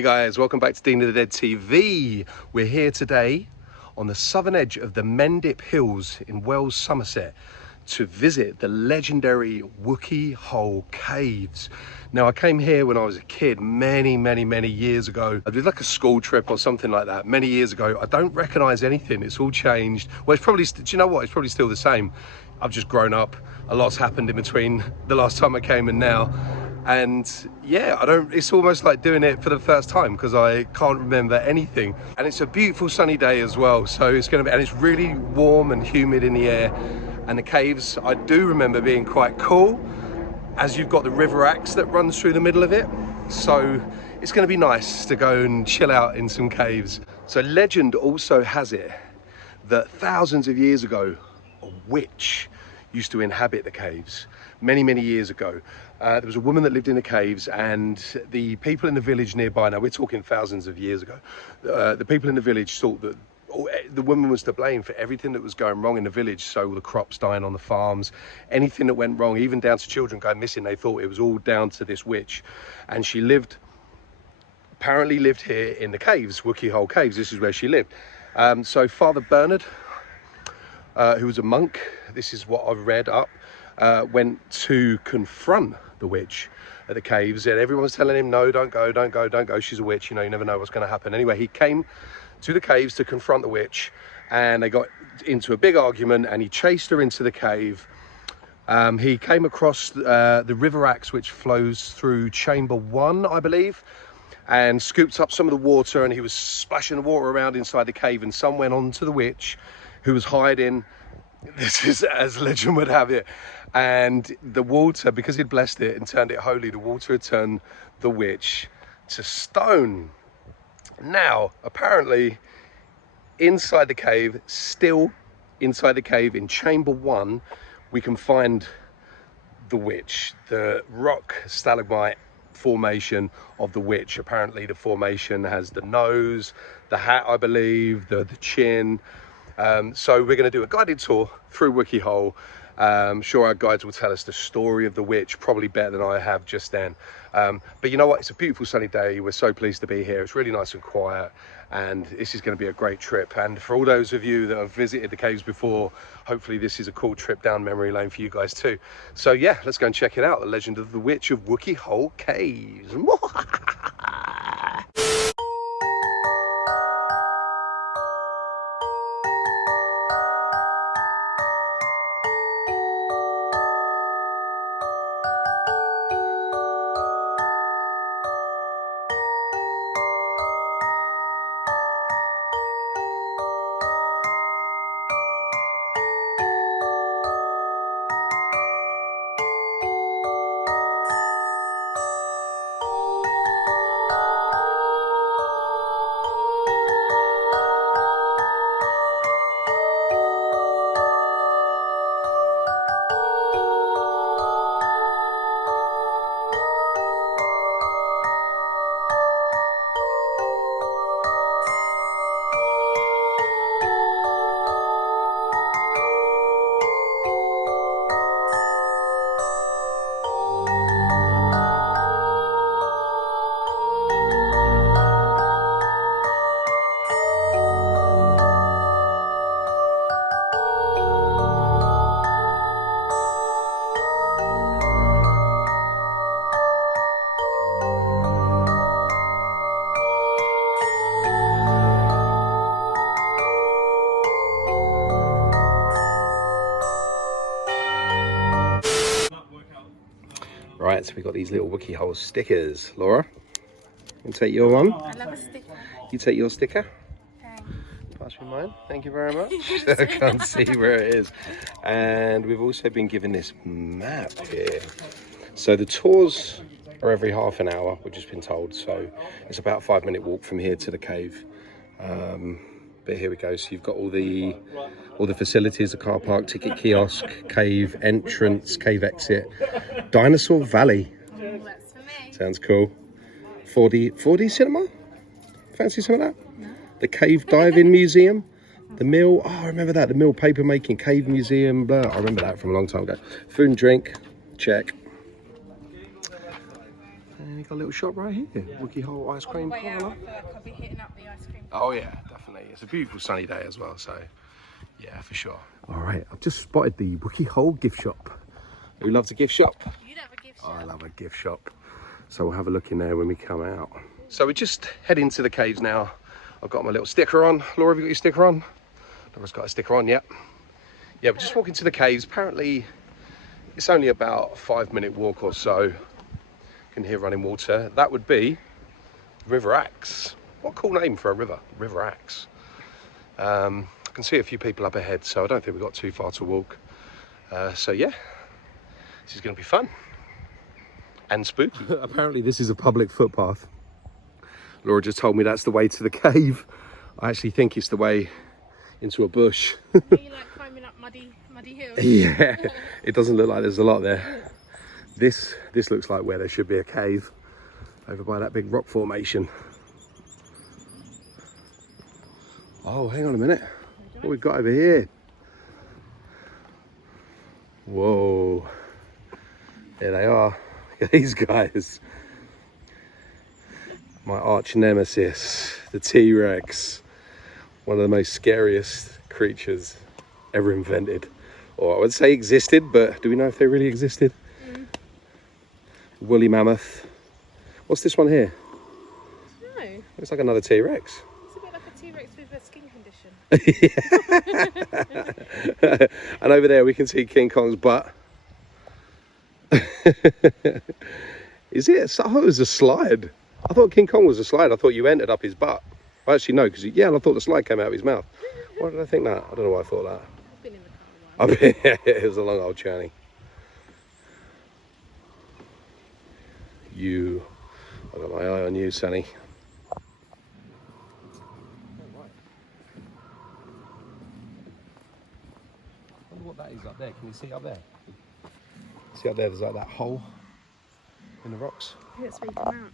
Hey guys, welcome back to Dean of the Dead TV. We're here today on the southern edge of the Mendip Hills in Wales, Somerset, to visit the legendary Wookey Hole Caves. Now, I came here when I was a kid many years ago. I did like a school trip or something like that many years ago. I don't recognize anything. It's all changed. Well, it's probably, do you know what? It's probably still the same. I've just grown up. A lot's happened in between the last time I came and now. And yeah, it's almost like doing it for the first time because I can't remember anything. And it's a beautiful sunny day as well. So it's going to be, and it's really warm and humid in the air. And the caves, I do remember being quite cool, as you've got the River Axe that runs through the middle of it. So it's going to be nice to go and chill out in some caves. So legend also has it that thousands of years ago, a witch used to inhabit the caves many years ago. There was a woman that lived in the caves, and the people in the village nearby, now we're talking thousands of years ago, the people in the village thought that the woman was to blame for everything that was going wrong in the village. So the crops dying on the farms, anything that went wrong, even down to children going missing, they thought it was all down to this witch. And she apparently lived here in the caves, Wookey Hole Caves. This is where she lived. So Father Bernard, who was a monk, this is what I've read up, went to confront the witch at the caves, and everyone was telling him, no, don't go, she's a witch, you know, you never know what's going to happen. Anyway, he came to the caves to confront the witch, and they got into a big argument, and he chased her into the cave. He came across the River Axe, which flows through chamber 1, I believe, and scooped up some of the water, and he was splashing the water around inside the cave, and some went on to the witch, who was hiding. This is as legend would have it. And the water, because he'd blessed it and turned it holy, the water had turned the witch to stone. Now, apparently, inside the cave, still inside the cave in chamber 1, we can find the witch, the rock stalagmite formation of the witch. Apparently the formation has the nose, the hat, I believe, the chin. So we're going to do a guided tour through Wookey Hole. I'm sure our guides will tell us the story of the witch, probably better than I have just then. But you know what? It's a beautiful sunny day. We're so pleased to be here. It's really nice and quiet, and this is going to be a great trip. And for all those of you that have visited the caves before, hopefully this is a cool trip down memory lane for you guys too. So yeah, let's go and check it out. The legend of the witch of Wookey Hole Caves. Right, so we've got these little Wookey Hole stickers. Laura, you take your one? I love a sticker. You take your sticker? Thanks. Pass me mine. Thank you very much. I can't see where it is. And we've also been given this map here. So the tours are every half an hour, we've just been told. So it's about a 5-minute walk from here to the cave. But here we go. So you've got all the facilities, the car park, ticket kiosk, cave entrance, cave exit, Dinosaur Valley. That's for me. Sounds cool. 4D cinema? Fancy some of that? No. The Cave Diving Museum. The mill. Oh, I remember that. The mill paper making, cave museum. Blah. I remember that from a long time ago. Food and drink. Check. And you got a little shop right here, Wookey Hole Ice Cream On the way out, Parlour. I feel like I'll be hitting up the ice cream. Oh yeah, definitely. It's a beautiful sunny day as well, so yeah, for sure. All right, I've just spotted the Wookey Hole gift shop. Who loves a gift shop? You love a gift shop. I love a gift shop. So we'll have a look in there when we come out. So we just head into the caves now. I've got my little sticker on. Laura, have you got your sticker on? Laura's got a sticker on, yep. Yeah, we're just walking to the caves. Apparently, it's only about a 5-minute walk or so. You can hear running water. That would be River Axe. What a cool name for a river, River Axe. I can see a few people up ahead, so I don't think we've got too far to walk. So yeah, this is going to be fun and spooky. Apparently this is a public footpath. Laura just told me that's the way to the cave. I actually think it's the way into a bush. You like climbing up muddy hills? Yeah, it doesn't look like there's a lot there. This looks like where there should be a cave, over by that big rock formation. Oh, hang on a minute. What we've got over here? Whoa. There they are. Look at these guys. My arch nemesis, the T-Rex. One of the most scariest creatures ever invented. Or I would say existed, but do we know if they really existed? Woolly mammoth. What's this one here? No. Looks like another T-Rex. It's a bit like a T-Rex with a skin condition. And over there we can see King Kong's butt. Is it? I thought it was a slide. I thought King Kong was a slide. I thought you entered up his butt. Well, actually no, because yeah, I thought the slide came out of his mouth. Why did I think that? I don't know why I thought that. I've been in the car a while. It was a long old journey. I've got my eye on you, Sonny. I wonder what that is up there. Can you see up there? See up there, there's like that hole in the rocks. I think that's where you come out.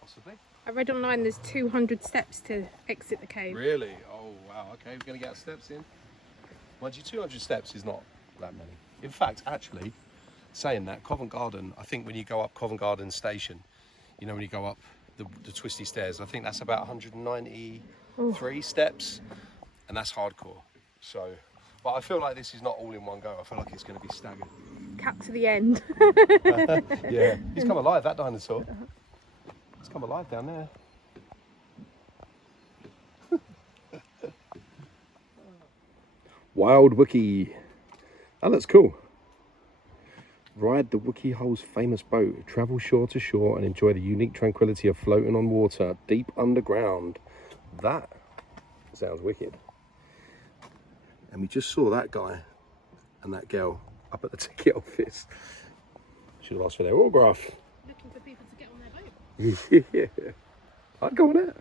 Possibly. I read online there's 200 steps to exit the cave. Really? Oh wow, okay, we're gonna get our steps in. Mind you, 200 steps is not that many. In fact, actually, saying that, Covent Garden, I think when you go up Covent Garden station, you know, when you go up the twisty stairs, I think that's about 193 steps, and that's hardcore. So, but I feel like this is not all in one go. I feel like it's going to be staggered. Cut to the end. Yeah, he's come alive, that dinosaur. He's come alive down there. Wild Wookey. That looks cool. Ride the Wookey Hole's famous boat. Travel shore to shore and enjoy the unique tranquility of floating on water deep underground. That sounds wicked. And we just saw that guy and that girl up at the ticket office. Should have asked for their autograph. Looking for people to get on their boat. Yeah, I'd go on it.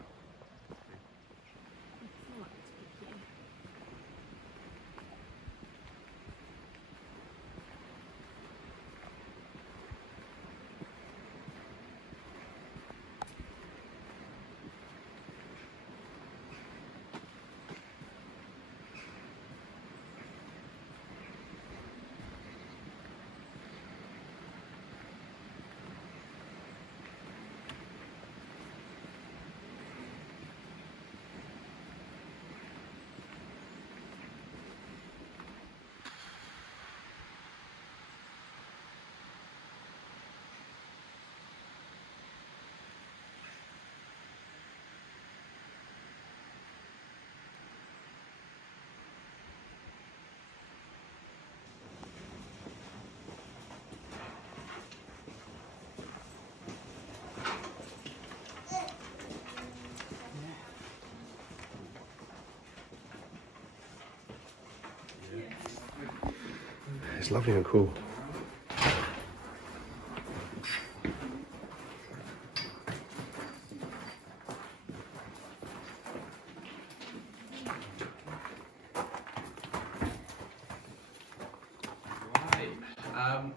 It's lovely and cool.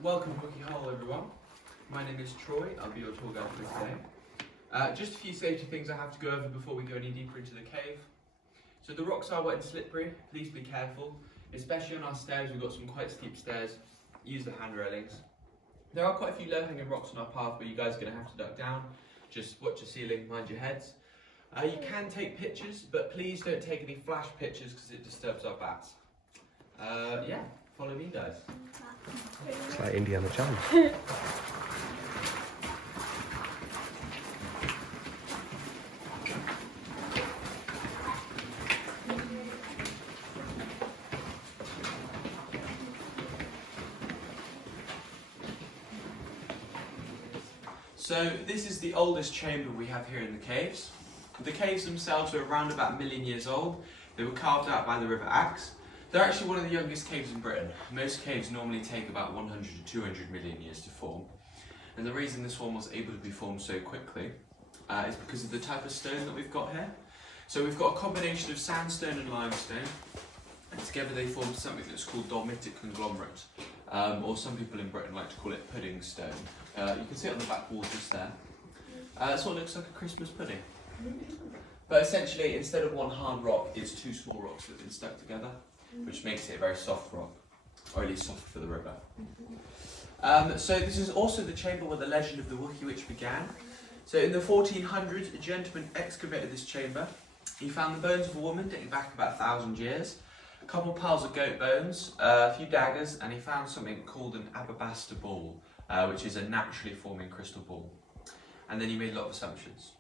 Welcome to Wookey Hole, everyone. My name is Troy. I'll be your tour guide for today. Just a few safety things I have to go over before we go any deeper into the cave. So the rocks are wet and slippery. Please be careful, especially on our stairs. We've got some quite steep stairs. Use the hand railings. There are quite a few low-hanging rocks on our path where you guys are going to have to duck down. Just watch your ceiling, mind your heads. You can take pictures, but please don't take any flash pictures because it disturbs our bats. Yeah, follow me, guys. It's like Indiana Jones. So this is the oldest chamber we have here in the caves. The caves themselves are around about 1 million years old. They were carved out by the River Axe. They're actually one of the youngest caves in Britain. Most caves normally take about 100 to 200 million years to form. And the reason this one was able to be formed so quickly is because of the type of stone that we've got here. So we've got a combination of sandstone and limestone, and together they form something that's called dolmitic conglomerate, or some people in Britain like to call it pudding stone. You can see it on the back wall just there. It sort of looks like a Christmas pudding. But essentially, instead of one hard rock, it's two small rocks that have been stuck together, which makes it a very soft rock, or at least soft for the river. So this is also the chamber where the legend of the Wookey Witch began. So in the 1400s, a gentleman excavated this chamber. He found the bones of a woman dating back about 1,000 years, a couple piles of goat bones, a few daggers, and he found something called an alabaster ball, which is a naturally forming crystal ball. And then he made a lot of assumptions.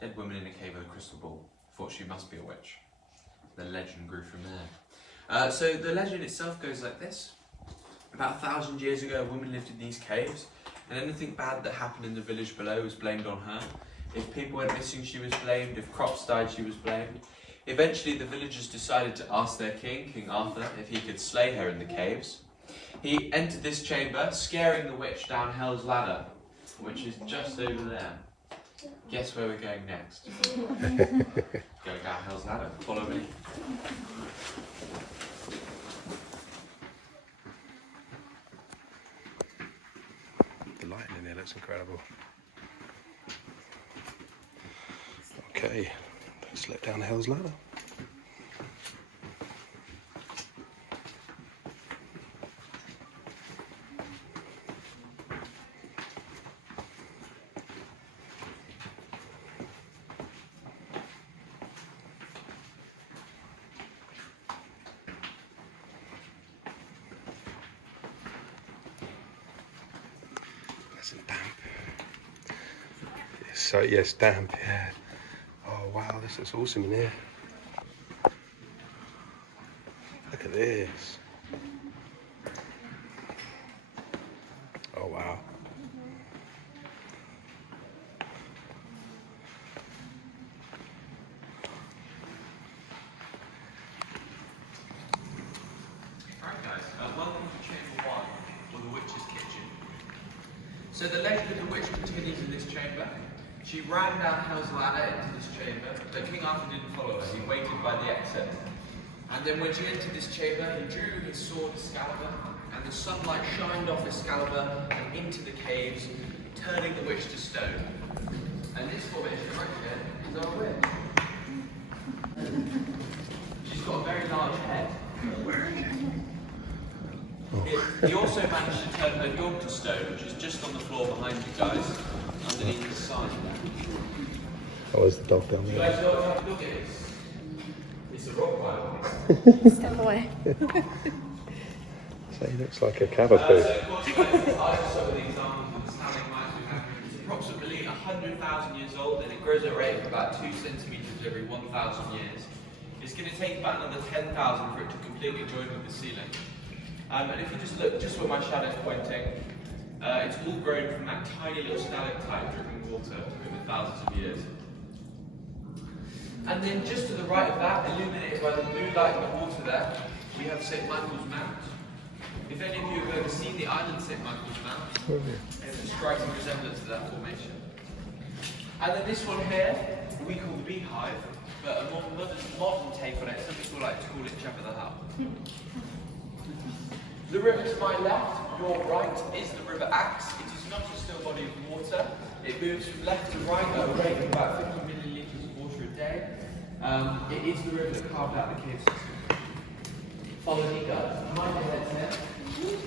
Dead woman in a cave with a crystal ball. Thought she must be a witch. The legend grew from there. So the legend itself goes like this. About 1,000 years ago, a woman lived in these caves, and anything bad that happened in the village below was blamed on her. If people went missing, she was blamed. If crops died, she was blamed. Eventually, the villagers decided to ask their king, King Arthur, if he could slay her in the caves. He entered this chamber, scaring the witch down Hell's Ladder, which is just over there. Guess where we're going next? Going down Hell's Ladder. Follow me. The lighting in there looks incredible. Okay, let's let down Hell's Ladder. Damp. So yes, damp, yeah. Oh wow, this looks awesome in here. Look at this. Oh wow. Alright guys, welcome to Chamber 1, or the Witch's Kitchen. So the legend of the witch continues in this chamber. She ran down Hell's Ladder into this chamber, but King Arthur didn't follow her. He waited by the exit. And then when she entered this chamber, he drew his sword Excalibur, and the sunlight shined off Excalibur and into the caves, turning the witch to stone. And this formation right here is our witch. She's got a very large head. He also managed to turn her York to stone, which is just on the floor behind you guys, underneath the sign there. Oh, there's the dog down You there. guys know what type of dog it is? It's a Rottweiler. Step away. So he looks like a cavapoo. So of course, you guys can eye some of the examples of the stalagmites we have. It's approximately 100,000 years old, and it grows at a rate of about 2 centimetres every 1,000 years. It's going to take about another 10,000 for it to completely join with the ceiling. And if you just look just where my shadow's pointing, it's all grown from that tiny little stalactite dripping water over thousands of years. And then just to the right of that, illuminated by the blue light in the water there, we have St. Michael's Mount. If any of you have ever seen the island St. Michael's Mount, it's a striking resemblance to that formation. And then this one here, we call the Beehive, but a more modern take on it, some people like to call it Jabba the Hutt. The river to my left, your right, is the River Axe. It is not a still body of water. It moves from left to right at a rate of about 50 millilitres of water a day. It is the river that carved out the cave system. Follow me, guys. Mind your heads here.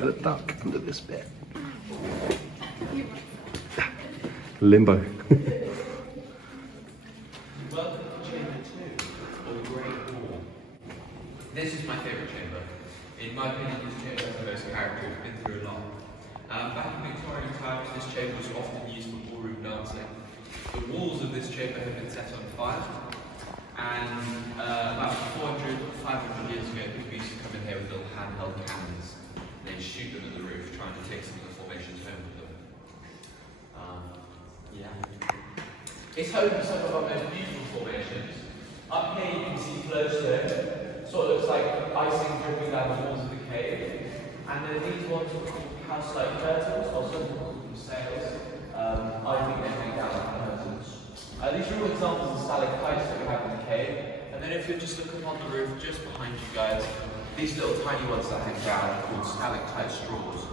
Got a duck under this bit. Limbo. Welcome to Chamber 2, or the Great Hall. This is my favourite chamber. In my opinion, this chamber has the most character. It's been through a lot. Back in Victorian times, this chamber was often used for ballroom dancing. The walls of this chamber have been set on fire, and about 400, 500 years ago, people used to come in here with little handheld cannons. And they'd shoot them at the roof, trying to take some of the formations home with them. Yeah. It's home to some of our most beautiful formations. Up here you can see flowstone. Sort of looks like icing dripping down the walls of the cave. And then these ones are called house-like curtains, or some people call them sails. I think they hang down like curtains. These are all examples of stalactites that we have in the cave. And then if you're just looking on the roof just behind you guys, these little tiny ones that hang down are called stalactite straws.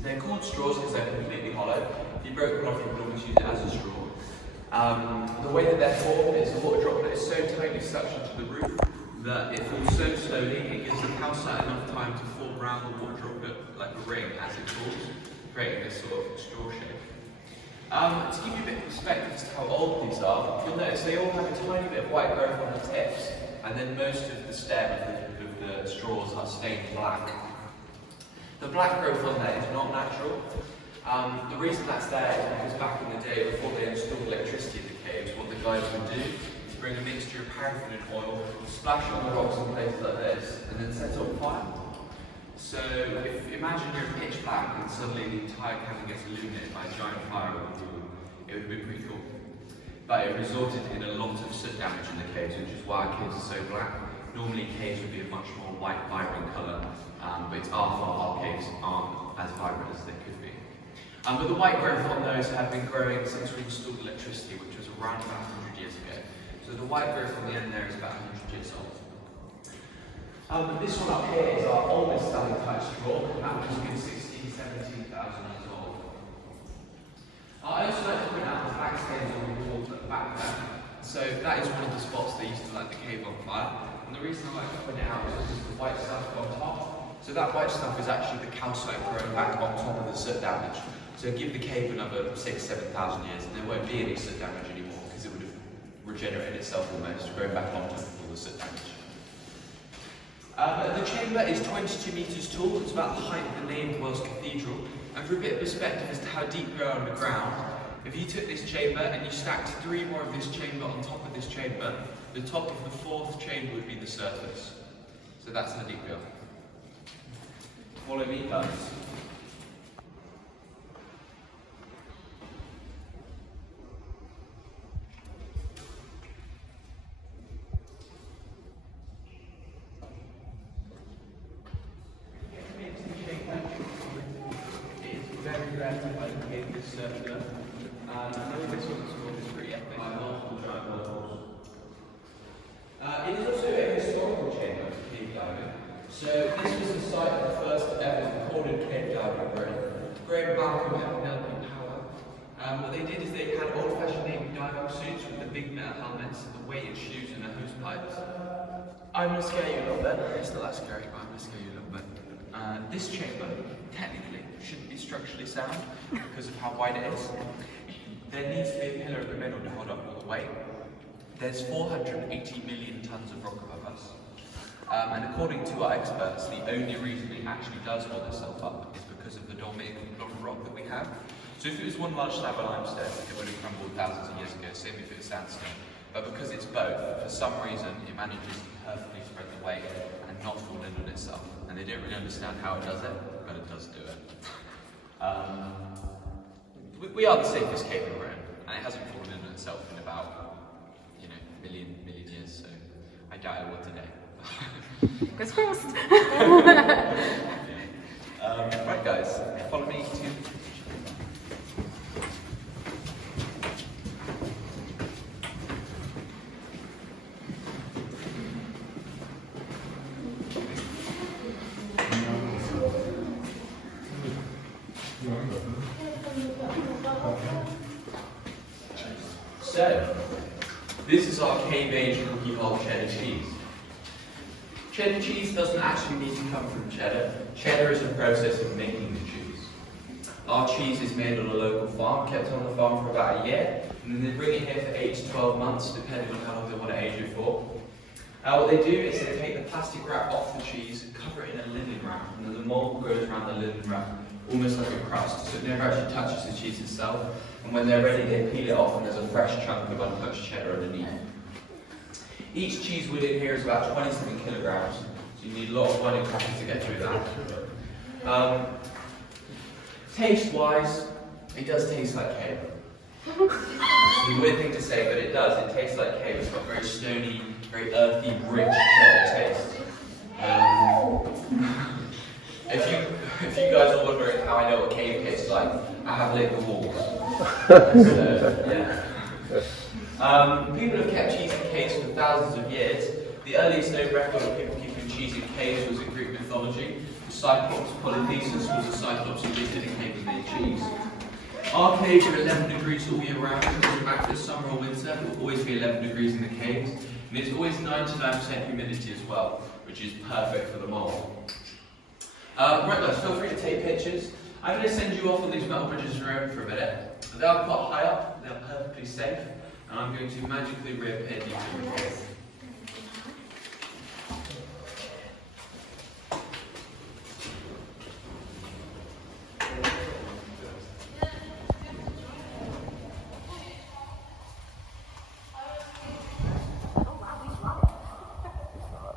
They're called straws because they're completely hollow. If you broke one off, you could always use it as a straw. The way that they're formed is the water droplet is so tightly suctioned to the roof that it falls so slowly, it gives the calcite enough time to form around the water droplet like a ring as it falls, creating this sort of straw shape. To give you a bit of perspective as to how old these are, you'll notice they all have a tiny bit of white growth on the tips, and then most of the stem of the straws are stained black. The black growth on there is not natural. The reason that's there is because back in the day, before they installed electricity in the caves, what the guys would do is bring a mixture of paraffin and oil, splash it on the rocks in places like this, and then set it on fire. So imagine you're pitch black and suddenly the entire cavern gets illuminated by a giant fire on the wall. It would be pretty cool. But it resulted in a lot of soot damage in the caves, which is why our caves are so black. Normally caves would be a much more white, vibrant colour, but it's our fault our caves aren't as vibrant as they could be. But the white growth on those have been growing since we installed electricity, which was around about 100 years ago. So the white growth on the end there is about 100 years old. This one up here is our oldest stalactite straw, and that one's been 16,000, 17,000 years old. I also like to point out the black stains on the walls at the back there. So that is one of the spots they used to light the cave on fire. And the reason I like to point it out is because the white stuff on top. So that white stuff is actually the calcite growing back on top of the soot damage. So give the cave another 6,000, 7,000 years and there won't be any soot damage anymore because it would have regenerated itself almost, growing back on top of all the soot damage. The chamber is 22 metres tall. It's about the height of the nave of Wells Cathedral. And for a bit of perspective as to how deep we are underground, if you took this chamber and you stacked 3 more of this chamber on top of this chamber, the top of the 4th chamber would be the surface. So that's how deep we are. Follow me, guys. Very rare to find a cave this circular. I know this one is pretty epic. It is also a historical chamber for cave diving. So this was the site of the first ever recorded cave diving in Britain. Graham Balcom and Penelope Power. What they did is they had old-fashioned Navy diving suits with the big metal helmets, the weighted shoes and the hose pipes. I'm going to scare you a little bit. It's not that scary, but I'm going to scare you a little bit. This chamber, technically, shouldn't be structurally sound because of how wide it is. There needs to be a pillar in the middle to hold up all the weight. There's 480 million tons of rock above us. And according to our experts, the only reason it actually does hold itself up is because of the dominating block of rock that we have. So if it was one large slab of limestone, it would have crumbled thousands of years ago, same if it was sandstone. But because it's both, for some reason, it manages to perfectly spread the weight and not fall in on itself. And they don't really understand how it does it, but it does do it. We are the safest cave in Britain, and it hasn't fallen in on itself in about, million years, so I doubt it will today. Fingers crossed. Right guys, follow me to... So, this is our cave age Wookey Hole cheddar cheese. Cheddar cheese doesn't actually need to come from cheddar. Cheddar is a process of making the cheese. Our cheese is made on a local farm, kept on the farm for about a year, and then they bring it here for 8 to 12 months, depending on how long they want to age it for. What they do is they take the plastic wrap off the cheese and cover it in a linen wrap, and then the mould grows around the linen wrap, almost like a crust, so it never actually touches the cheese itself. And when they're ready, they peel it off, and there's a fresh chunk of untouched cheddar underneath. Each cheese within here is about 27 kilograms, so you need a lot of running crackers to get through that. Taste-wise, it does taste like cave. It's a weird thing to say, but it does. It tastes like cave. It's got very stony, very earthy, rich cheddar taste. If you guys are wondering how I know what cave tastes like, I have licked the walls. Yeah. People have kept cheese in caves for thousands of years. The earliest known record of people keeping cheese in caves was in Greek mythology. The Cyclops Polythesis was a Cyclops who lived in a cave and made cheese. Our caves are 11 degrees all year round. It doesn't matter if it's summer or winter, it will always be 11 degrees in the caves. And it's always 99% humidity as well, which is perfect for the mold. Right guys, feel free to take pictures. I'm going to send you off on these metal bridges of your own for a minute. They are quite high up, they're perfectly safe, and I'm going to magically reappear you to the cave.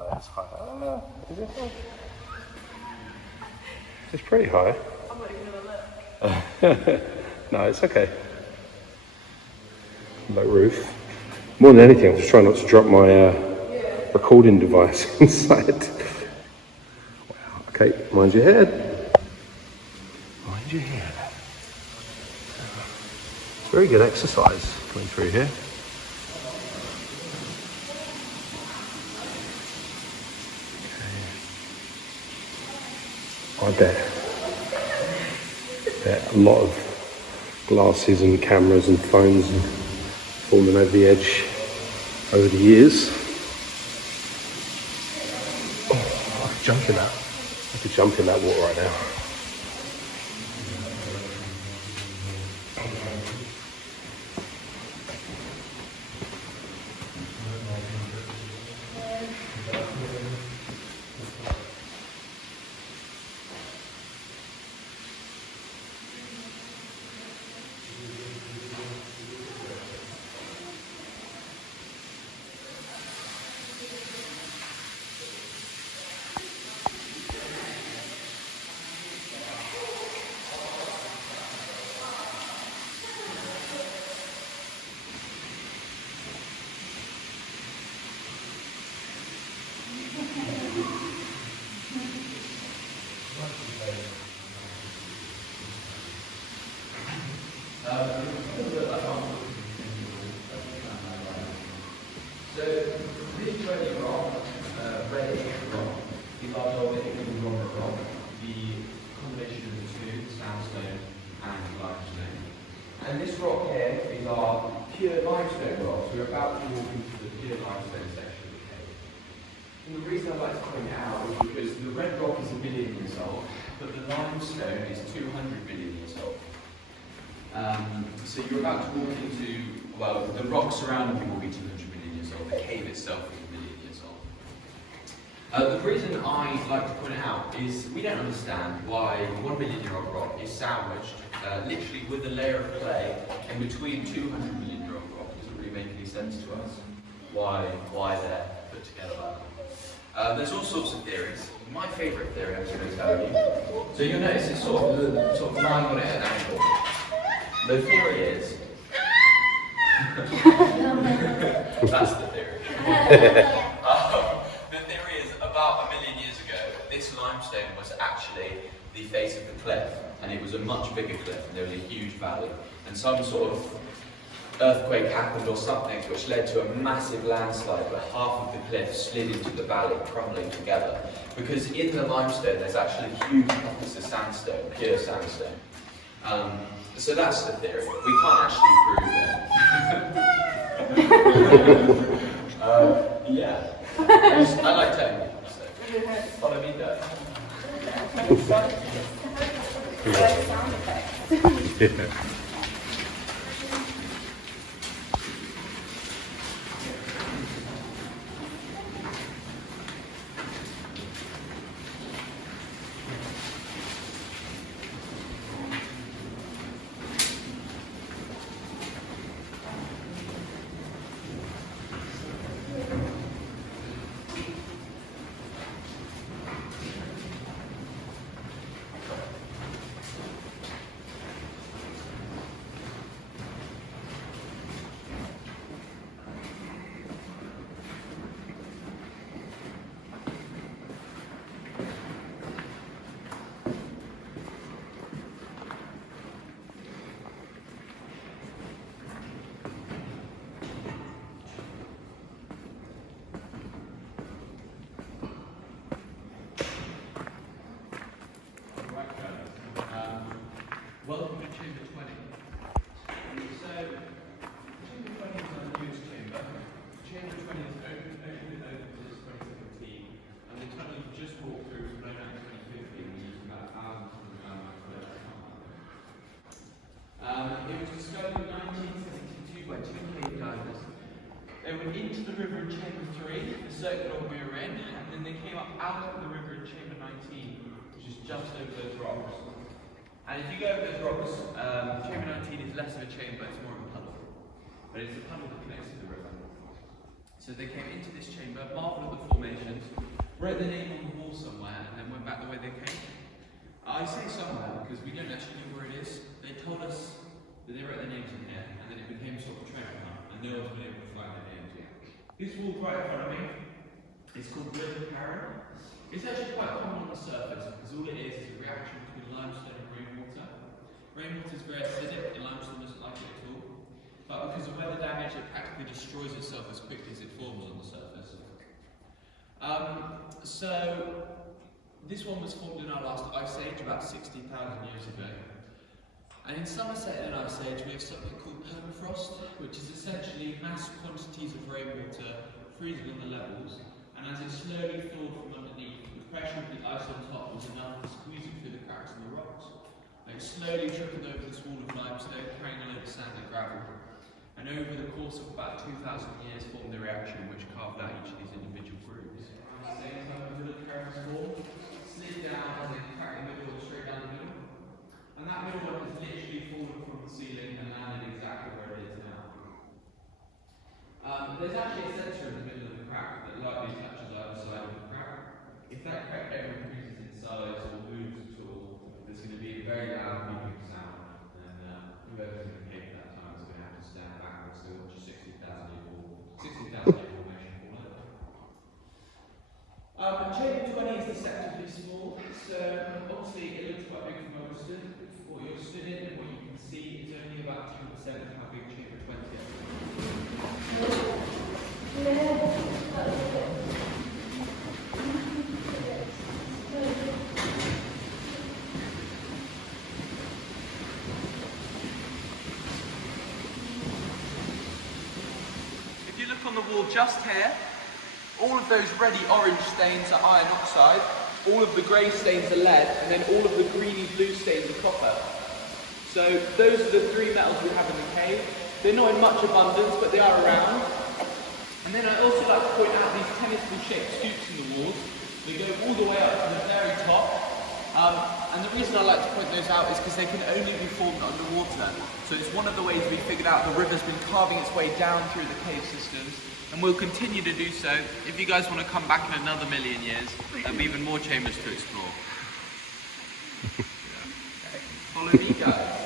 That's high. Is it high? It's pretty high. I'm not even gonna look. No, it's okay. Low roof. More than anything, I'm just trying not to drop my recording device inside. Wow. Okay, mind your head. Mind your head. It's very good exercise coming through here. I bet a lot of glasses and cameras and phones have fallen over the edge over the years. Oh, I could jump in that. I could jump in that water right now. So, this ready rock, reddish rock, the large Olympic rock, the combination of the two, sandstone and limestone. And this rock here is our pure limestone rock. So we're about to walk into the pure limestone section of the cave. And the reason I'd like to point it out is because the red rock is 1 billion years old, but the limestone is 200 billion years old. So you're about to walk into, well, the rock surrounding you will be 200 million years old. The cave itself is 1 billion years old. The reason I like to point it out is we don't understand why 1 billion-year-old rock is sandwiched literally with a layer of clay in between 200 million-year-old rock. It doesn't really make any sense to us why they're put together like that. There's all sorts of theories. My favourite theory I'm going to tell you. So you'll notice it's sort of lying on it at an angle. The theory is that's the theory. The theory is about 1 million years ago, this limestone was actually the face of the cliff, and it was a much bigger cliff, and there was a huge valley, and some sort of earthquake happened or something which led to a massive landslide where half of the cliff slid into the valley, crumbling together. Because in the limestone there's actually huge pockets of sandstone, pure sandstone. So that's the theory. We can't actually prove it. Yeah. I like telling people, so. Follow me there. Yeah. Welcome to Chamber 20. So, Chamber 20 is our newest chamber. Chamber 20 is open since 2017, and the tunnel you just walked through was blown out in 2050 and we used about 1,000 from the ground up to it was discovered in 1972 by two cave divers. They went into the river in Chamber 3, the circular we were in, and then they came up out of the river in Chamber 19, which is just over those rocks. And if you go over those rocks, Chamber 19 is less of a chamber, it's more of a puddle. But it's a puddle that connects to the river. So they came into this chamber, marvelled at the formations, wrote their name on the wall somewhere, and then went back the way they came. I say somewhere because we don't actually know where it is. They told us that they wrote their names in here, and then it became sort of a treasure hunt, and no one's been able to find their names yet. This wall right in front of me, it's called River Carron. It's actually quite common on the surface, because all it is a reaction between limestone and rainwater. Rainwater is very acidic, and limestone doesn't like it at all. But because of weather damage, it practically destroys itself as quickly as it forms on the surface. So, this one was formed in our last ice age, about 60,000 years ago. And in Somerset in our ice age, we have something called permafrost, which is essentially mass quantities of rainwater freezing on the levels, and as it slowly thawed from underneath, the pressure of the ice on top was enough to squeeze it through the cracks in the rocks. And it slowly trickled over this wall of limestone, carrying a load of sand and gravel. And over the course of about 2,000 years formed the reaction which carved out each of these individual groups. At the same time, the middle crevice formed, slid down and then cracked the middle straight down the middle. And that middle one has literally fallen from the ceiling and landed exactly where it is now. There's actually a sensor in the middle of the crack that lightly touches either side of the crack. If that crack ever increases in size or moves at all, there's going to be a very loud beeping sound, and whoever's in the cave at that time is going to have to stand backwards to watch a 60,000 year formation fall over. Chamber 20 is deceptively small, so obviously it looks quite big from where we're stood. What you're stood in and what you can see is only about 2% of how big Chamber 20 is. If you look on the wall just here, all of those reddy orange stains are iron oxide, all of the grey stains are lead, and then all of the greeny blue stains are copper. So those are the three metals we have in the cave. They're not in much abundance, but they are around. And then I also like to point out these tennis-ball shaped scoops in the walls. They go all the way up to the very top. And the reason I like to point those out is because they can only be formed underwater. So it's one of the ways we figured out the river's been carving its way down through the cave systems, and we'll continue to do so. If you guys want to come back in another million years, there'll be even more chambers to explore. Okay. Follow me, guys.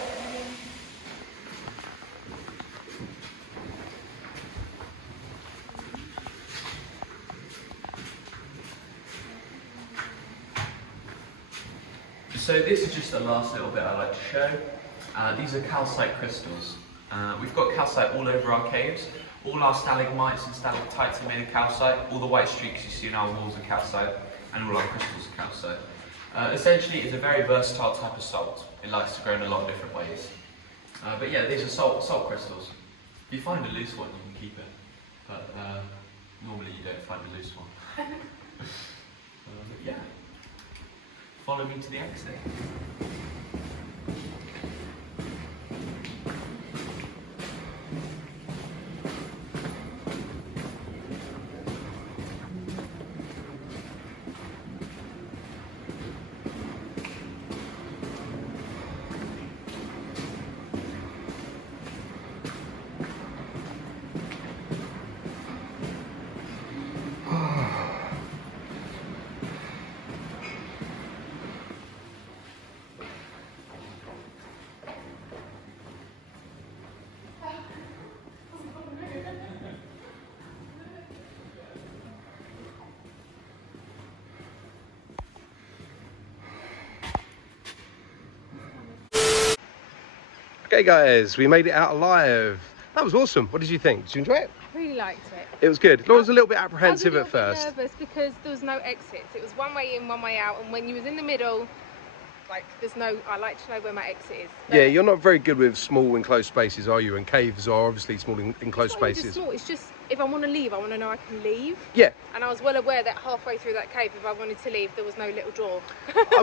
So this is just the last little bit I'd like to show. These are calcite crystals. We've got calcite all over our caves. All our stalagmites and stalactites are made of calcite. All the white streaks you see on our walls are calcite, and all our crystals are calcite. Essentially, it's a very versatile type of salt. It likes to grow in a lot of different ways. But yeah, these are salt crystals. If you find a loose one, you can keep it. But normally you don't find a loose one. Yeah. Follow me to the exit. Okay guys, we made it out alive. That was awesome. What did you think? Did you enjoy it? I really liked it. It was good. Laura was a little bit I was apprehensive a at little bit first. nervous because there was no exits. It was one way in, one way out, and when you was in the middle, like I like to know where my exit is. Yeah, you're not very good with small enclosed spaces, are you? And caves are obviously small enclosed It's not even just spaces. small, it's just if I want to leave, I want to know I can leave. Yeah. And I was well aware that halfway through that cave, if I wanted to leave, there was no little door.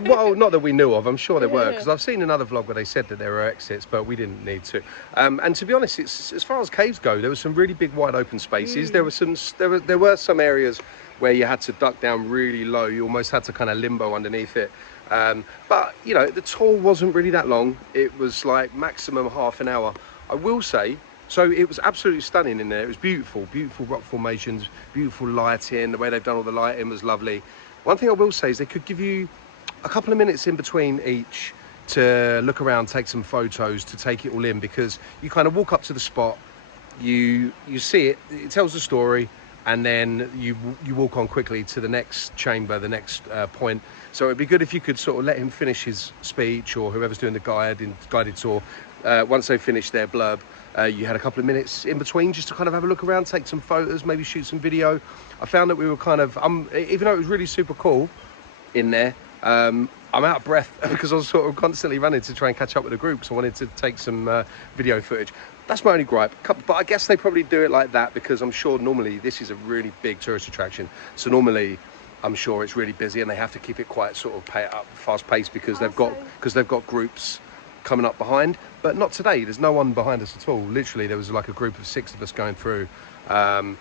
Well, not that we knew of. I'm sure there were, because I've seen another vlog where they said that there were exits, but we didn't need to. And to be honest, it's, as far as caves go, there were some really big, wide open spaces. There were some areas where you had to duck down really low. You almost had to kind of limbo underneath it. But you know, the tour wasn't really that long. It was like maximum half an hour. I will say. So it was absolutely stunning in there. It was beautiful, beautiful rock formations, beautiful lighting. The way they've done all the lighting was lovely. One thing I will say is they could give you a couple of minutes in between each to look around, take some photos, to take it all in, because you kind of walk up to the spot, you see it, it tells the story, and then you walk on quickly to the next chamber, the next point. So it'd be good if you could sort of let him finish his speech, or whoever's doing the guided tour. Once they finish their blurb, you had a couple of minutes in between just to kind of have a look around, take some photos, maybe shoot some video. I found that we were kind of, even though it was really super cool in there, I'm out of breath because I was sort of constantly running to try and catch up with the group, so I wanted to take some video footage. That's my only gripe. But I guess they probably do it like that because I'm sure normally this is a really big tourist attraction. So normally I'm sure it's really busy and they have to keep it quite sort of fast paced because they've got groups coming up behind. But not today. There's no one behind us at all. Literally, there was like a group of 6 of us going through, and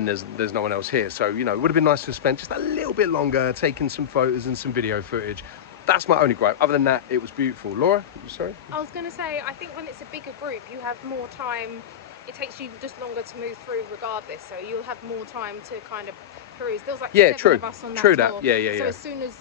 there's no one else here. So, you know, it would have been nice to spend just a little bit longer taking some photos and some video footage. That's my only gripe. Other than that, it was beautiful. Laura, sorry? I was going to say, I think when it's a bigger group, you have more time. It takes you just longer to move through regardless. So you'll have more time to kind of peruse. There was like 7 of us on that tour. So as soon as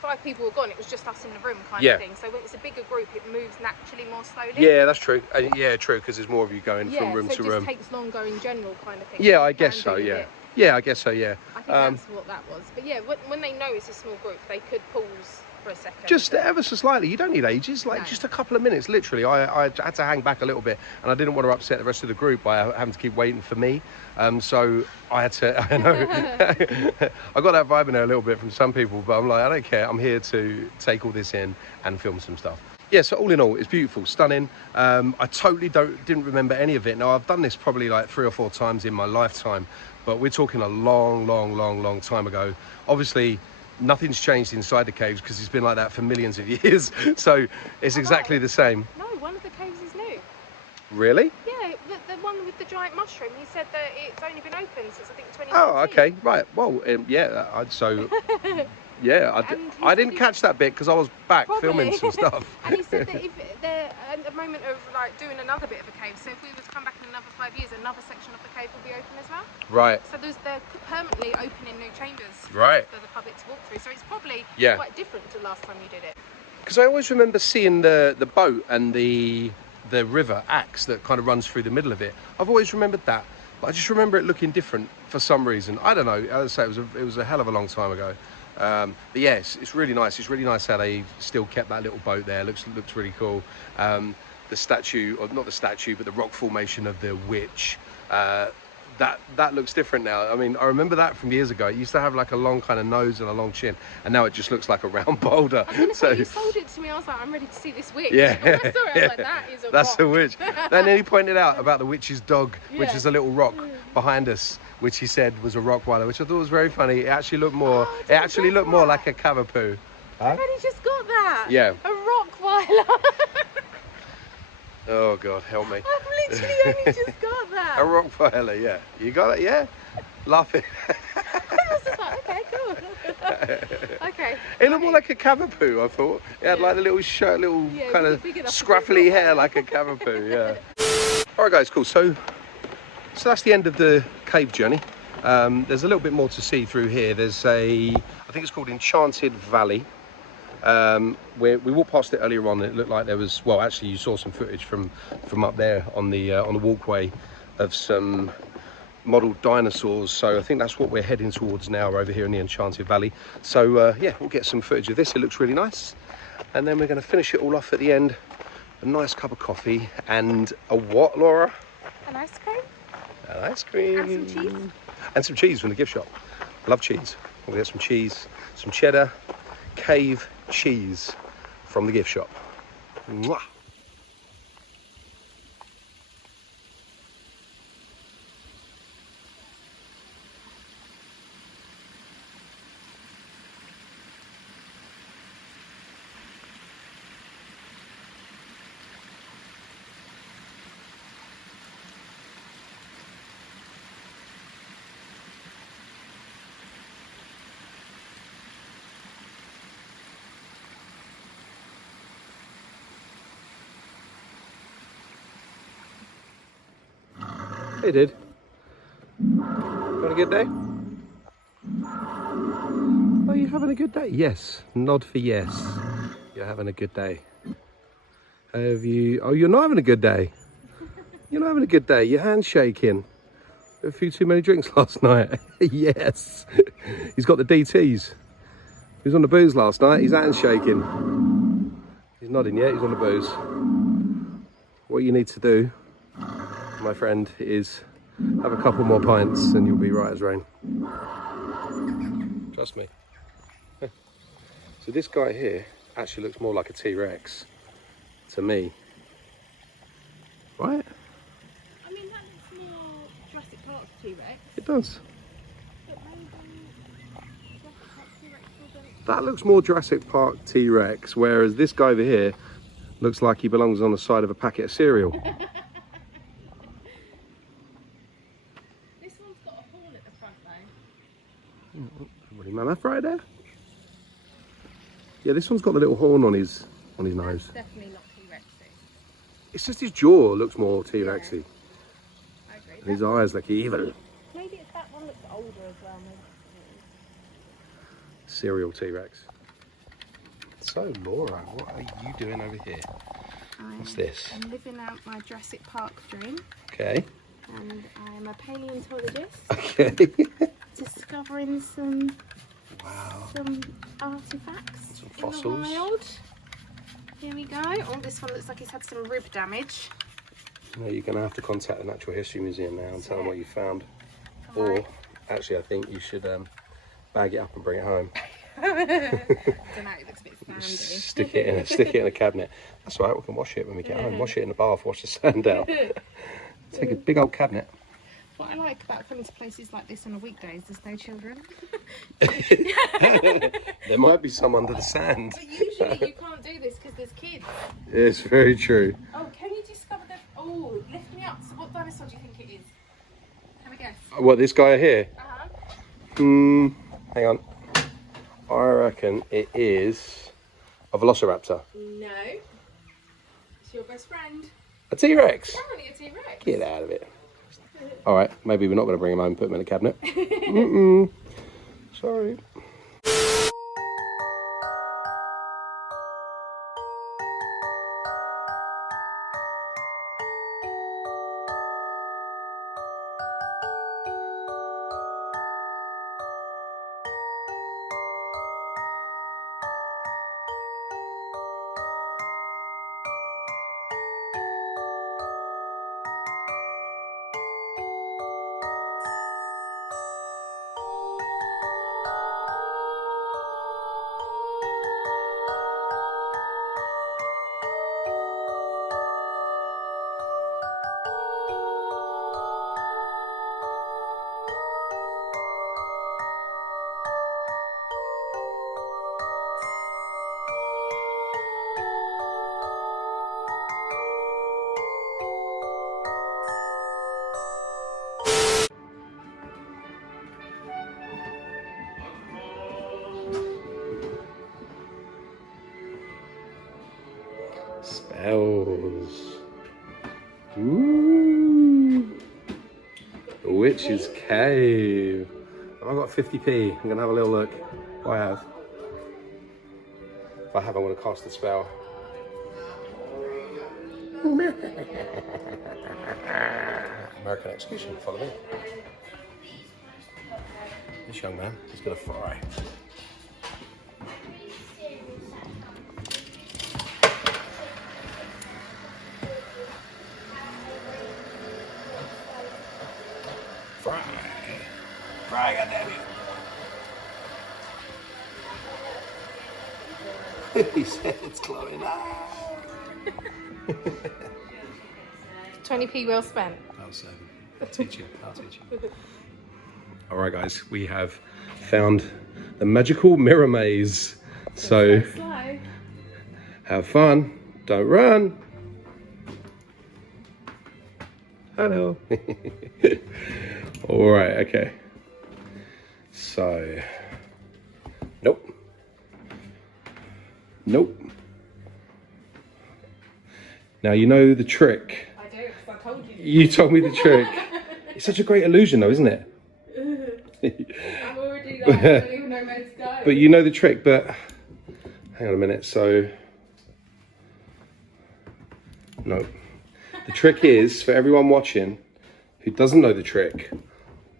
5 people were gone, it was just us in the room kind of thing. So when it's a bigger group, it moves naturally more slowly. Yeah, that's true. Yeah, true, because there's more of you going from room to room. Yeah, so it just takes longer in general kind of thing. Yeah, I guess so, yeah. Yeah, I guess so, yeah. I think that's what that was. But yeah, when they know it's a small group, they could pause for a second. Just ever so slightly. You don't need ages, like just a couple of minutes, literally. I had to hang back a little bit, and I didn't want to upset the rest of the group by having to keep waiting for me. So I had to, I know, I got that vibe in there a little bit from some people, but I'm like, I don't care. I'm here to take all this in and film some stuff. Yeah, so all in all, it's beautiful, stunning. I totally didn't remember any of it. Now, I've done this probably like 3 or 4 times in my lifetime, but we're talking a long time ago. Obviously, nothing's changed inside the caves because it's been like that for millions of years. So it's exactly the same. No, one of the caves is new. Really? Yeah, the one with the giant mushroom. He said that it's only been open since I think 2019. Oh, okay, right. Well, yeah, so... Yeah, I didn't catch that bit because I was back filming some stuff. And he said that if they're at the moment of like doing another bit of a cave, so if we were to come back in another 5 years, another section of the cave will be open as well. Right. So they're permanently opening new chambers for the public to walk through. So it's probably quite different to last time you did it. Because I always remember seeing the boat and the river Axe that kind of runs through the middle of it. I've always remembered that, but I just remember it looking different for some reason. I don't know. As I say, it was a hell of a long time ago. But yes, it's really nice. It's really nice how they still kept that little boat there. Looks really cool. The statue, or not the statue, but the rock formation of the witch. that looks different now. I mean, I remember that from years ago. It used to have like a long kind of nose and a long chin, and now it just looks like a round boulder. I was gonna say, you sold it to me. I was like, I'm ready to see this witch. Yeah, When I saw it, I was like, that is a that's rock. a witch. And then he pointed out about the witch's dog, which Yeah. is a little rock behind us, which he said was a Rottweiler, which I thought was very funny. It actually looked more. Oh, it actually looked more like a Cavapoo. I've only just got that. Yeah. A Rottweiler. Oh God, help me. I've literally only just got that. A Rottweiler, yeah. You got it, yeah. Laughing. I was just like, okay, cool. Okay. It looked more like a Cavapoo, I thought. It had like a little shirt, little kind of scruffy hair like a Cavapoo, yeah. All right, guys, cool. So that's the end of the cave journey. There's a little bit more to see through here. There's I think it's called Enchanted Valley. We walked past it earlier on. It looked like there was, well, actually you saw some footage from up there on the walkway of some model dinosaurs, so I think that's what we're heading towards now over here in the Enchanted Valley. So yeah, we'll get some footage of this. It looks really nice, and then we're going to finish it all off at the end. A nice cup of coffee and a what, Laura? An ice cream. An ice cream. And some cheese. And some cheese from the gift shop. Love cheese. We'll get some cheese, some cheddar, cave cheese from the gift shop. Mwah. Hey, dude. Having a good day? Are you having a good day? Yes. Nod for yes. You're having a good day. Have you... Oh, you're not having a good day. You're not having a good day. Your hand's shaking. A few too many drinks last night. Yes. He's got the DTs. He was on the booze last night. His hand's shaking. He's nodding, yeah? He's on the booze. What you need to do, my friend, is have a couple more pints and you'll be right as rain. Trust me. So this guy here actually looks more like a T-Rex to me. Right? I mean, that looks more Jurassic Park T-Rex. It does. But maybe Jurassic Park T-Rex wasn't... That looks more Jurassic Park T-Rex, whereas this guy over here looks like he belongs on the side of a packet of cereal. This one's got a horn at the front though. Woolly mammoth right there. Yeah, this one's got the little horn on his nose. That's definitely not T-Rexy. It's just his jaw looks more T-Rexy. Yeah, I agree. And his eyes look evil. Maybe it's that one looks older as well. Maybe. Cereal T-Rex. So Laura, what are you doing over here? What's this? I'm living out my Jurassic Park dream. Okay. And I'm a paleontologist. Okay. Discovering some Wow. some artifacts Some in fossils. the wild. Here we go. Oh, this one looks like it's had some rib damage. No, you're going to have to contact the Natural History Museum now and tell them what you found. All Or, right. actually, I think you should bag it up and bring it home. I don't know, it looks a bit sandy. Stick it in a cabinet. That's all right. We can wash it when we get home. Wash it in the bath. Wash the sand out. Take a big old cabinet. What I like about coming to places like this on a weekday is there's no children. There might be some under the sand. But usually you can't do this because there's kids. It's very true. Oh, can you discover the... Oh, lift me up. So what dinosaur do you think it is? Have a guess. What, this guy here? Uh-huh. Hang on. I reckon it is a velociraptor. No. It's your best friend. A T-Rex? Apparently a T-Rex. Get out of it. All right, maybe we're not going to bring him home and put him in the cabinet. Sorry. Spells. Ooh. The Witch's Cave. Have I got 50p? I'm gonna have a little look. If I have. If I have, I want to cast a spell. American Execution, follow me. This young man is gonna fry. Fry. Fry, goddammit. He said it's glowing out. 20p well spent. I'll teach you. All right, guys, we have found the magical mirror maze. So have fun, don't run. Hello. All right, okay. So, nope. Now you know the trick. I do, because I told you. You told me the trick. It's such a great illusion though, isn't it? I'm already like, I don't even know where to go. But you know the trick, but hang on a minute, so no. The trick is, for everyone watching who doesn't know the trick,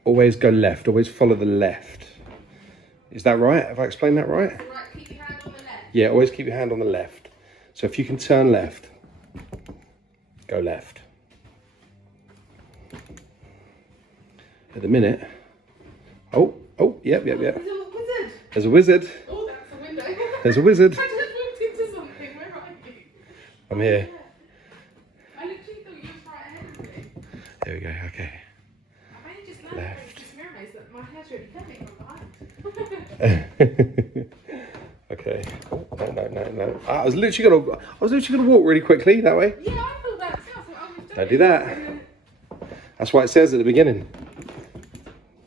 always go left, always follow the left. Is that right? Have I explained that right? Right, keep your hand on the left. Yeah, always keep your hand on the left. So if you can turn left, go left. At the minute, oh, yep. There's a wizard. There's a wizard. Oh, that's a window. There's a wizard. I just walked into something. Where are you? I'm here. I literally thought you were right ahead of me. There we go, okay. I've only just learned Left. this mirror maze that my hair's really curly from behind. Okay. Oh, no. I was literally gonna walk really quickly that way. Yeah, I thought that too. I thought I was doing Don't do that. That's what it says at the beginning.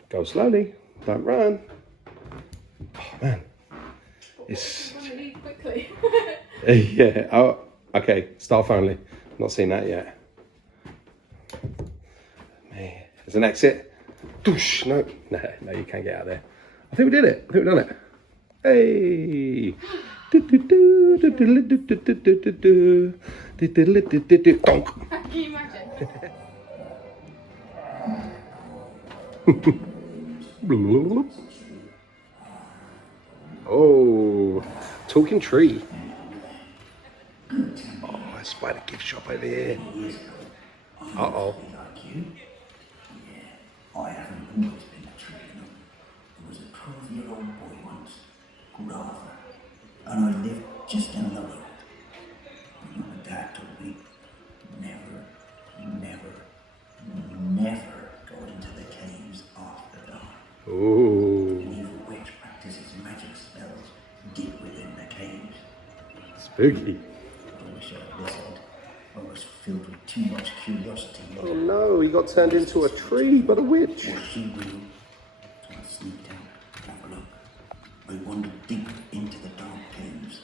Go slowly, don't run. Oh man. It's You want to leave quickly. yeah. Oh, okay. Staff only. Not seen that yet. Man, there's an exit. Doosh. No, you can't get out there. I think we did it. I think we've done it. Hey. Donk. Can you imagine? Oh, talking tree. Oh, I spied a gift shop over here. Uh-oh. I haven't always been a tree. There was a 12-year-old boy once called Arthur, and I lived just down the road. Mum and Dad told me, never go into the caves after dark. Ooh. An evil witch practices magic spells deep within the caves. Spooky. I wish I'd listened. I was filled with too much curiosity. Oh no, he got turned into a tree by the witch. What she do? So I sneaked out to have a look. I wandered deep into the dark caves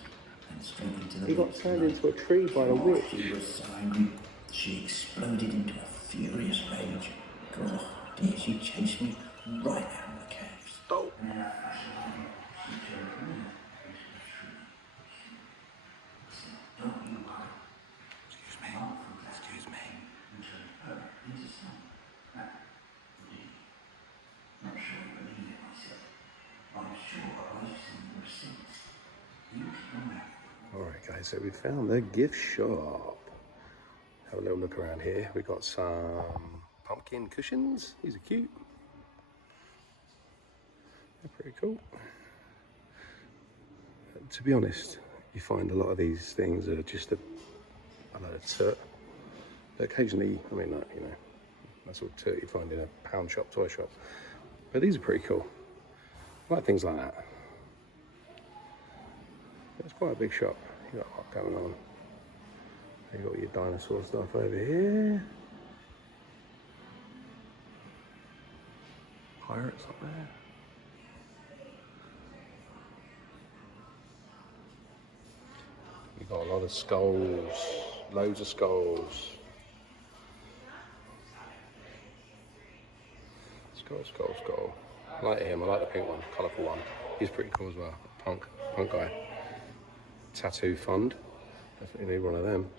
and straight into the He got turned into a tree by the witch. She was so angry, she exploded into a furious rage. God, dear, she chased me right out of the caves. Oh. Excuse me. Not sure I believe it myself. I'm sure I've seen receipts. You keep on that. Alright guys, so we found the gift shop. Have a little look around here. We got some pumpkin cushions. These are cute. They're pretty cool. To be honest, you find a lot of these things are just a load of dirt. But occasionally, I mean, like, you know, that's all dirt you find in a pound shop, toy shop. But these are pretty cool. I like things like that. It's quite a big shop. You got a lot going on. You got your dinosaur stuff over here. Pirates up there. We Got a lot of skulls, loads of skulls. Skull. I like him, I like the pink one, colourful one. He's pretty cool as well. Punk guy. Tattoo fund. Definitely need one of them.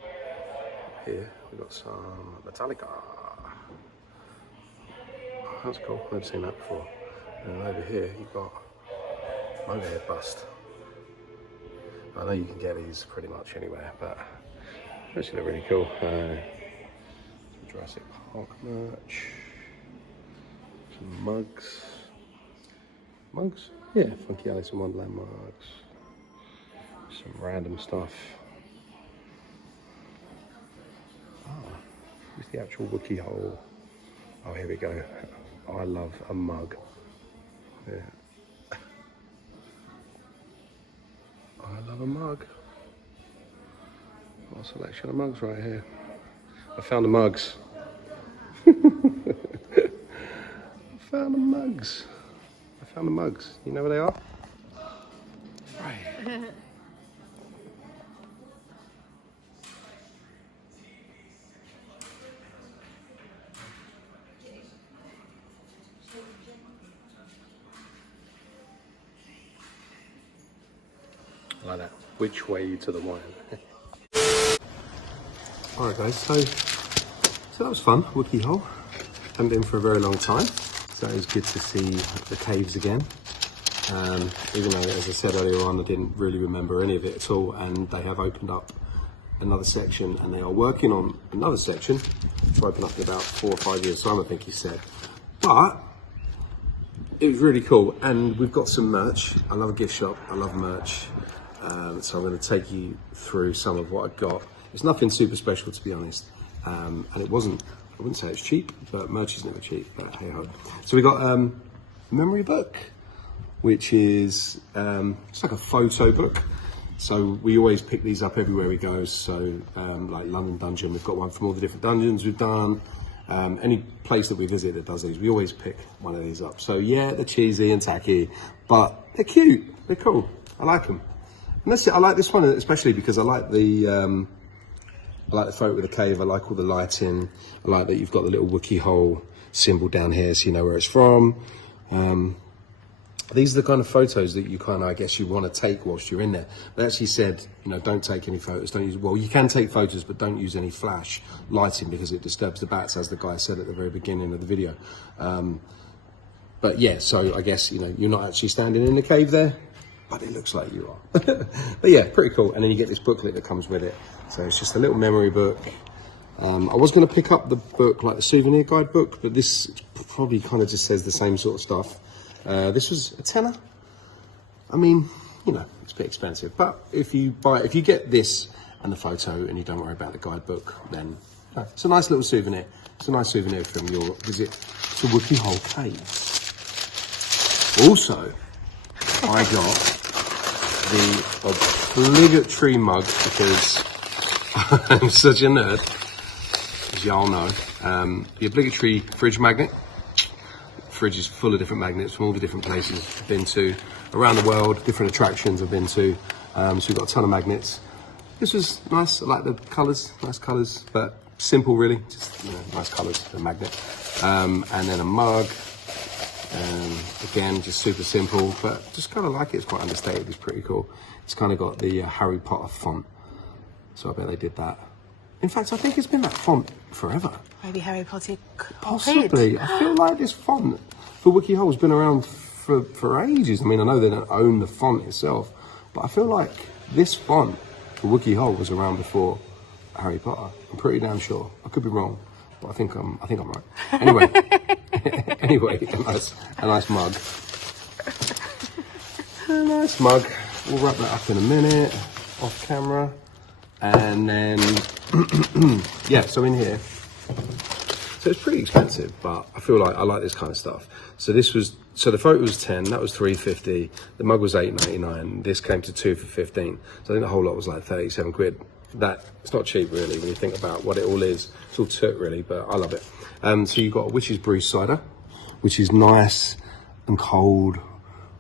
Here we've got some Metallica. Oh, that's cool, never seen that before. And over here you've got Motorhead bust. I know you can get these pretty much anywhere, but they actually look really cool. Jurassic Park merch. Some mugs? Yeah, Funky Alice in Wonderland mugs. Some random stuff. Here's the actual Wookey hole. Oh, here we go. I love a mug. Yeah. I love a mug. What a selection of mugs right here. I found the mugs. I found the mugs. You know where they are? Right. I like that. Which way to the wine? Alright guys, so that was fun, Wookey hole. Haven't been for a very long time, so it was good to see the caves again. Even though, as I said earlier on, I didn't really remember any of it at all, and they have opened up another section, and they are working on another section to open up in about 4 or 5 years' time, I think he said. But it was really cool, and we've got some merch. I love a gift shop, I love merch. So I'm going to take you through some of what I got. It's nothing super special, to be honest, and it wasn't, I wouldn't say it's cheap, but merch is never cheap, but hey ho. So we got a memory book, which is it's like a photo book. So we always pick these up everywhere we go. So like London Dungeon, we've got one from all the different dungeons we've done. Any place that we visit that does these, we always pick one of these up. So yeah, they're cheesy and tacky, but they're cute, they're cool, I like them. And that's it. I like this one especially because I like the photo of the cave. I like all the lighting. I like that you've got the little Wookey hole symbol down here, so you know where it's from. These are the kind of photos that you kind of, I guess, you want to take whilst you're in there. They actually said, you know, don't take any photos. Don't use, well, you can take photos, but don't use any flash lighting because it disturbs the bats, as the guy said at the very beginning of the video. But yeah, so I guess, you know, you're not actually standing in the cave there, but it looks like you are. But yeah, pretty cool. And then you get this booklet that comes with it. So it's just a little memory book. I was going to pick up the book, like the souvenir guide book, but this probably kind of just says the same sort of stuff. This was a tenner. I mean, you know, it's a bit expensive, but if you get this and the photo and you don't worry about the guidebook, then it's a nice little souvenir. It's a nice souvenir from your visit to Wookey Hole Caves. Also, I got the obligatory mug because I'm such a nerd, as y'all know. The obligatory fridge magnet. Fridge is full of different magnets from all the different places I've been to around the world, different attractions I've been to. So we've got a ton of magnets. This was nice. I like the colours, nice colours, but simple really. Just, you know, nice colours, the magnet. And then a mug. Again, just super simple, but just kind of like it. It's quite understated. It's pretty cool. It's kind of got the Harry Potter font, so I bet they did that. In fact, I think it's been that font forever. Maybe Harry Potter. Possibly. I feel like this font for Wookey Hole has been around for ages. I mean, I know they don't own the font itself, but I feel like this font for Wookey Hole was around before Harry Potter. I'm pretty damn sure. I could be wrong, but I think I'm right. Anyway. Anyway, a nice mug. A nice mug. We'll wrap that up in a minute, off camera. And then, yeah, so in here. So it's pretty expensive, but I feel like I like this kind of stuff. So the photo was 10, that was 350. The mug was 8.99. This came to 2 for 15. So I think the whole lot was like 37 quid. It's not cheap really when you think about what it all is. It's all took really, but I love it. So you've got a Witch's Brew cider, which is nice and cold.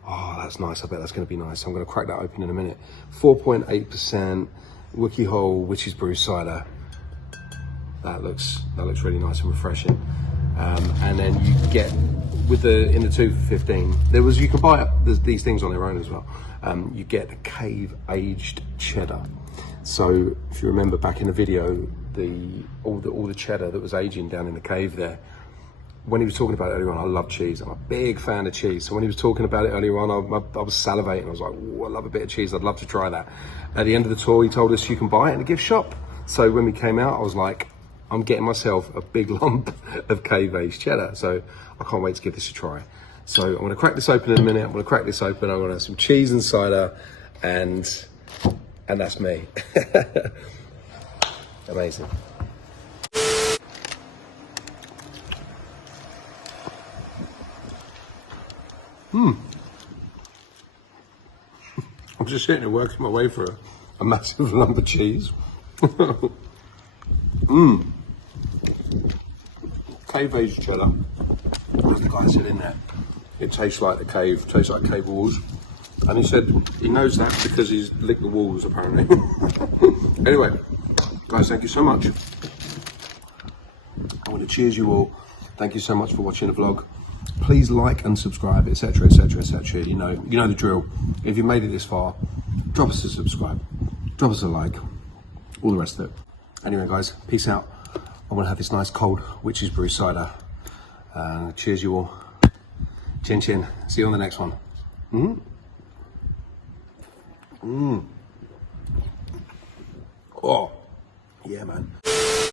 Oh, that's nice. I bet that's going to be nice. I'm going to crack that open in a minute. 4.8%. Wookey Hole Witch's Brew cider. That looks really nice and refreshing. And then you get in the 2 for 15. You can buy these things on their own as well. You get the cave aged cheddar. So if you remember back in the video, all the cheddar that was aging down in the cave there. When he was talking about it earlier on, I love cheese. I'm a big fan of cheese. So when he was talking about it earlier on, I was salivating. I was like, oh, I love a bit of cheese. I'd love to try that. At the end of the tour, he told us you can buy it in a gift shop. So when we came out, I was like, I'm getting myself a big lump of cave aged cheddar. So I can't wait to give this a try. So I'm gonna crack this open in a minute. I'm gonna crack this open. I'm gonna have some cheese and cider, and that's me. Amazing. I'm just sitting there working my way for a massive lump of cheese. Cave aged cheddar. As the guy said in there, it tastes like the cave, tastes like cave walls. And he said he knows that because he's licked the walls apparently. Anyway, guys, thank you so much. I want to cheers you all. Thank you so much for watching the vlog. Please like and subscribe, etc, etc, etc. You know the drill. If you made it this far, drop us a subscribe, drop us a like, all the rest of it. Anyway guys, peace out. I'm gonna have this nice cold Witch's Brew cider. Cheers you all. Chin chin. See you on the next one. Oh, yeah man.